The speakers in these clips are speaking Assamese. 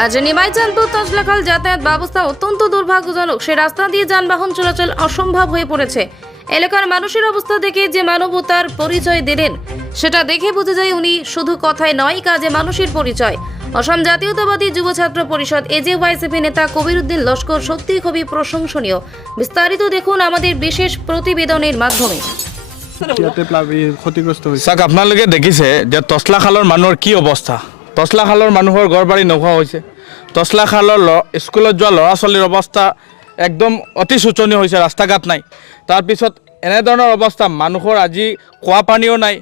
আজ নিমাইচাঁদপুর তসলাখাল যাতায়াত ব্যবস্থা অত্যন্ত দুর্ভাগ্যজনক। সে রাস্তা দিয়ে যানবাহন চলাচল অসম্ভব হয়ে পড়েছে। এলাকার মানুষের অবস্থা দেখে যে মানবতার পরিচয় দিলেন, সেটা দেখে বোঝা যায় উনি শুধু কথায় নয়, কাজে মানুষের পরিচয়। অসম জাতীয়তাবাদী যুব ছাত্র পরিষদ এজেওয়াইসিপি নেতা কবির উদ্দিন লস্কর সত্যি খুবই প্রশংসনীয়। বিস্তারিত দেখুন আমাদের বিশেষ প্রতিবেদনের মাধ্যমে। ক্ষতিগ্রস্ত হয়েছে। চাওক, আপোনালোকে দেখিছে যে তসলাখালৰ মানুহৰ কি অৱস্থা। তসলাখালৰ মানুহৰ ঘৰ বাৰী নোহোৱা হৈছে। তসলাখালৰ স্কুলত যোৱা ল'ৰা ছোৱালীৰ অৱস্থা একদম অতি শোচনীয় হৈছে। ৰাস্তা ঘাট নাই। তাৰপিছত এনেধৰণৰ অৱস্থা, মানুহৰ আজি খোৱা পানীও নাই,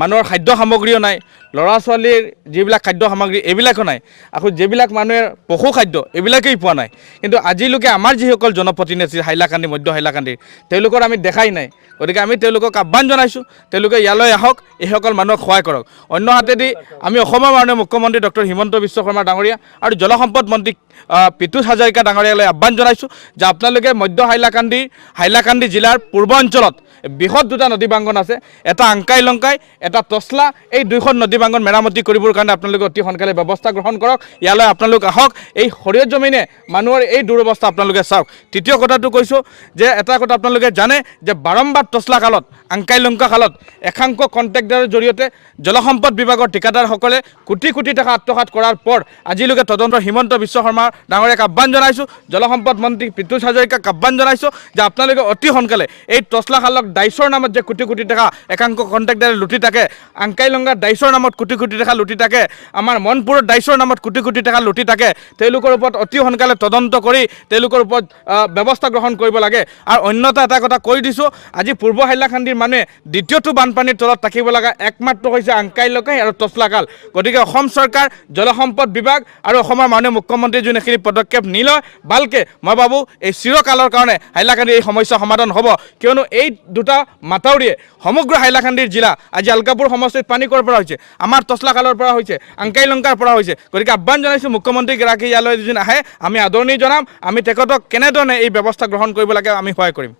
মানুহৰ খাদ্য সামগ্ৰীও নাই, ল'ৰা ছোৱালীৰ যিবিলাক খাদ্য সামগ্ৰী এইবিলাকো নাই, আকৌ যিবিলাক মানুহে পশু খাদ্য এইবিলাকেই পোৱা নাই। কিন্তু আজিলৈকে আমাৰ যিসকল জনপ্ৰতিনিধি হাইলাকান্দি, মধ্য হাইলাকান্দিৰ, তেওঁলোকৰ আমি দেখাই নাই। গতিকে আমি তেওঁলোকক আহ্বান জনাইছোঁ, তেওঁলোকে ইয়ালৈ আহক, এইসকল মানুহক সহায় কৰক। অন্য হাতেদি আমি অসমৰ মাননীয় মুখ্যমন্ত্ৰী ডক্টৰ হিমন্ত বিশ্ব শৰ্মা ডাঙৰীয়া আৰু জলসম্পদ মন্ত্ৰী পীযুষ হাজৰিকা ডাঙৰীয়ালৈ আহ্বান জনাইছোঁ যে আপোনালোকে মধ্য হাইলাকান্দি জিলাৰ পূৰ্ব অঞ্চলত বৃহৎ দুটা নদী বাংগন আছে, এটা আংকাই লংকাই, এটা তসলা। এই দুইখন নদী বাংগন মেৰামতি কৰিবৰ কাৰণে আপোনালোকে অতি সোনকালে ব্যৱস্থা গ্ৰহণ কৰক। ইয়ালৈ আপোনালোক আহক, এই সৰিয়হ জমিনে মানুহৰ এই দুৰৱস্থা আপোনালোকে চাওক। তৃতীয় কথাটো কৈছোঁ যে এটা কথা আপোনালোকে জানে যে বাৰম্বাৰ তসলা খালত, আংকাই লংকা খালত একাংশ কণ্ট্ৰেক্টাৰৰ জৰিয়তে জলসম্পদ বিভাগৰ ঠিকাদাৰসকলে কোটি কোটি টকা আত্মসাৎ কৰাৰ পৰ আজিলৈকে তদন্ত হিমন্ত বিশ্ব শৰ্মা ডাঙৰীয়াক আহ্বান জনাইছোঁ, জলসম্পদ মন্ত্ৰী পীযুষ হাজৰিকাক আহ্বান জনাইছোঁ যে আপোনালোকে অতি সোনকালে এই তসলা খালক ডাইচৰ নামত যে কোটি কোটি টকা একাংশ কণ্ট্ৰেক্টাৰে লুটি থাকে, আংকাই লংগাৰ ডাইচৰ নামত কোটি কোটি টকা লুটি থাকে, আমাৰ মনপুৰৰ ডাইচৰ নামত কোটি কোটি টকা লুটি থাকে, তেওঁলোকৰ ওপৰত অতি সোনকালে তদন্ত কৰি তেওঁলোকৰ ওপৰত ব্যৱস্থা গ্ৰহণ কৰিব লাগে। আৰু অন্যতা এটা কথা কৈ দিছোঁ, আজি পূৰ্ব হাইলাকান্দিৰ মানুহে দ্বিতীয়টো বানপানীৰ তলত থাকিব লগা একমাত্ৰ হৈছে আংকাই লংকাই আৰু তসলাখাল। গতিকে অসম চৰকাৰ, জলসম্পদ বিভাগ আৰু অসমৰ মাননীয় মুখ্যমন্ত্ৰীয়ে যোনখিনি পদক্ষেপ নিলে, ভালকৈ মই ভাবোঁ এই চিৰকালৰ কাৰণে হাইলাকান্দিৰ এই সমস্যা সমাধান হ'ব। কিয়নো এই দুটা মাথাউৰিয়ে সমগ্ৰ হাইলাকান্দিৰ জিলা, আজি আলকাপুৰ সমষ্টিত পানী ক'ৰ পৰা হৈছে, আমাৰ তসলাখালৰ পৰা হৈছে, আংকাই লংকাৰ পৰা হৈছে। গতিকে আহ্বান জনাইছোঁ মুখ্যমন্ত্ৰীগৰাকী ইয়ালৈ যদি আহে, আমি আদৰণি জনাম, আমি তেখেতক কেনেধৰণে এই ব্যৱস্থা গ্ৰহণ কৰিব লাগে আমি সহায় কৰিম।